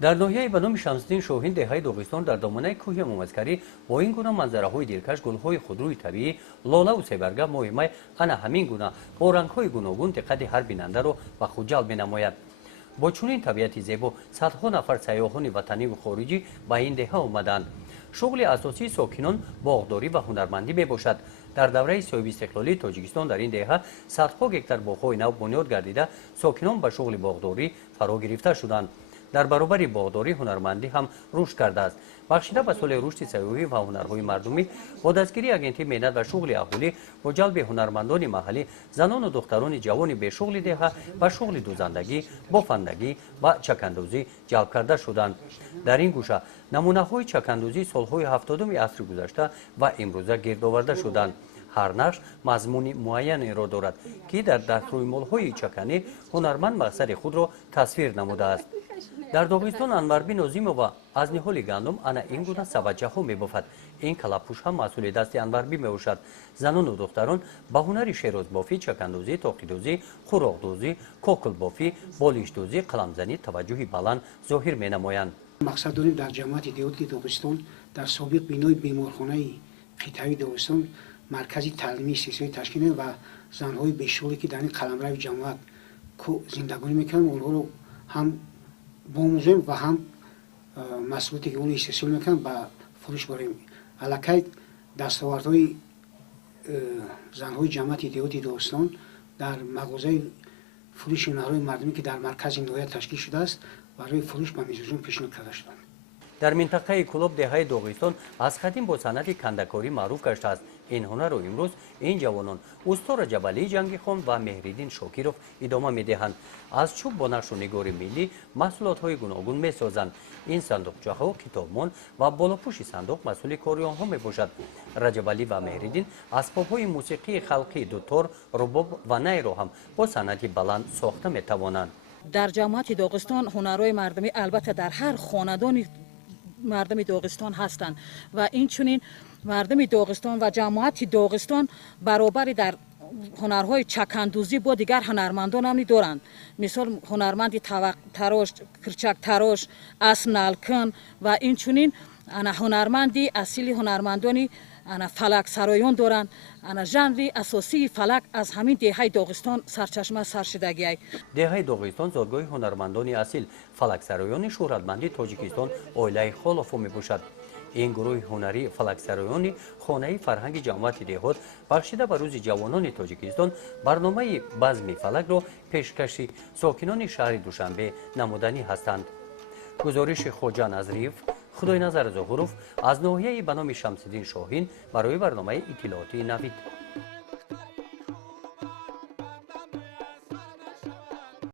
در ناحیه به نام شمس‌الدین شاهین دهه داغستان در دامنه کوه مومزکری با این گونه منظره‌های دلکش، گل‌های خودروی طبیعی، لاله و سیبرگه ماه می انا همین گونه با رنگ‌های گوناگون دقت هر بیننده را به خود جلب می‌نماید. با چنین طبیعت زیبا صدها نفر سیاحان وطنی و خارجی به این دهه آمدند. شغل اساسی ساکنان باغداری و هنرمندی میباشد. در دوره صاحب استقلالی تاجیکستان در این دهه صدها گکتار باغ‌های نو بنیاد گردیده ساکنان به شغل باغداری فرا گرفته شدند. در برابر باغداری هنرمندی هم رشد کرده است. بخشیده به سال رشد سیاحی و هنرهای مردمی با دستگیری اگنتی مهنت و شغل اهالی با جلب هنرمندان محلی زنان و دختران جوان به شغل دهه و شغل دوزندگی، بافندگی و چکندوزی جلب کرده شدند. در این گوشه نمونه های چکندوزی سالهای 70 عصر گذشته و امروزه گرد آورده شدند. هر نقش مضمون معینی را دارد که در دسترویمال‌های چکنی هنرمند مقصد خود را تصویر نموده است. در داغستان انوربین عظیم و از نهال گندم انا این گونه سوجه ها می‌بافد. این کلاپوش هم مسئول دست انوربی میباشد. زنان و دختران با هنر شیراز بافی، چکندوزی، تاقی‌دوزی، خوراک‌دوزی، کوکل بافی، بالش دوزی، قلمزنی توجهی بلند ظاهر می‌نمایند. مقصد داریم در جماعت دیوتی داغستان در سابق بینای بیمارخانه قطعی داغستان مرکزی تعلیمی سیاسی تشکیل و زنهای بیشغالی که در این قلمرو جماعت زندگانی میکنن اونها رو هم باموزیم و هم مسئولیتی که اون استحصال میکنن به فروش بریم. علاقه دستاوردهای زنهای جماعت دیوتی داغستان در مغازه فروش هنرهای مردمی که در مرکز نویت تشکیل شده است برای فروش به میزبان پیشنهاد کرده شدند. در منطقه کلوب دهه داغستان از قدیم با صنعت کندکاری معروف گشته است. این هنر را امروز این جوانان استاد جبلی جنگی خان و مهریدین شاکیروف ادامه میدهند. از چوب با نقش و نگار ملی محصولات های گوناگون میسازند. این صندوقچه ها، کتابمان و بالاپوش صندوق مسئول کاری آنها میباشد. رجبلی و مهریدین اسباب های موسیقی خلقی دوتار، رباب و نی را هم با صنعت بلند ساخته میتوانند. در جماعت داغستان هنرهای مردمی البته در هر خاندانی مردم داغستان هستند و این چنین مردم داغستان و جماعت داغستان برابر در هنرهای چکندوزی با دیگر هنرمندان هم دارند. مثال هنرمند تراش، کرچک تراش، اسم نلکن و این چنین هنرمندی اصیل هنرمندانی فلک سرایان دارند. ژانر اساسی فلک از همین دهه داغستان سرچشمه سرشدگی است. دهه داغستان زادگاه هنرمندان اصیل فلک سرایان شهرتمند تاجیکستان اویلای خولافو میباشد. این گروه هنری فلک سرایان خانه فرهنگ جماعت دهات بخشیده به روز جوانان تاجیکستان برنامه بزم فلک را پیشکشی ساکنان شهر دوشنبه نمودنی هستند. گزارش خوجا نظریف، خدای نظر ظهوروف از ناحیه به نام شمس‌الدین شاهین برای برنامه اطلاعاتی نوید.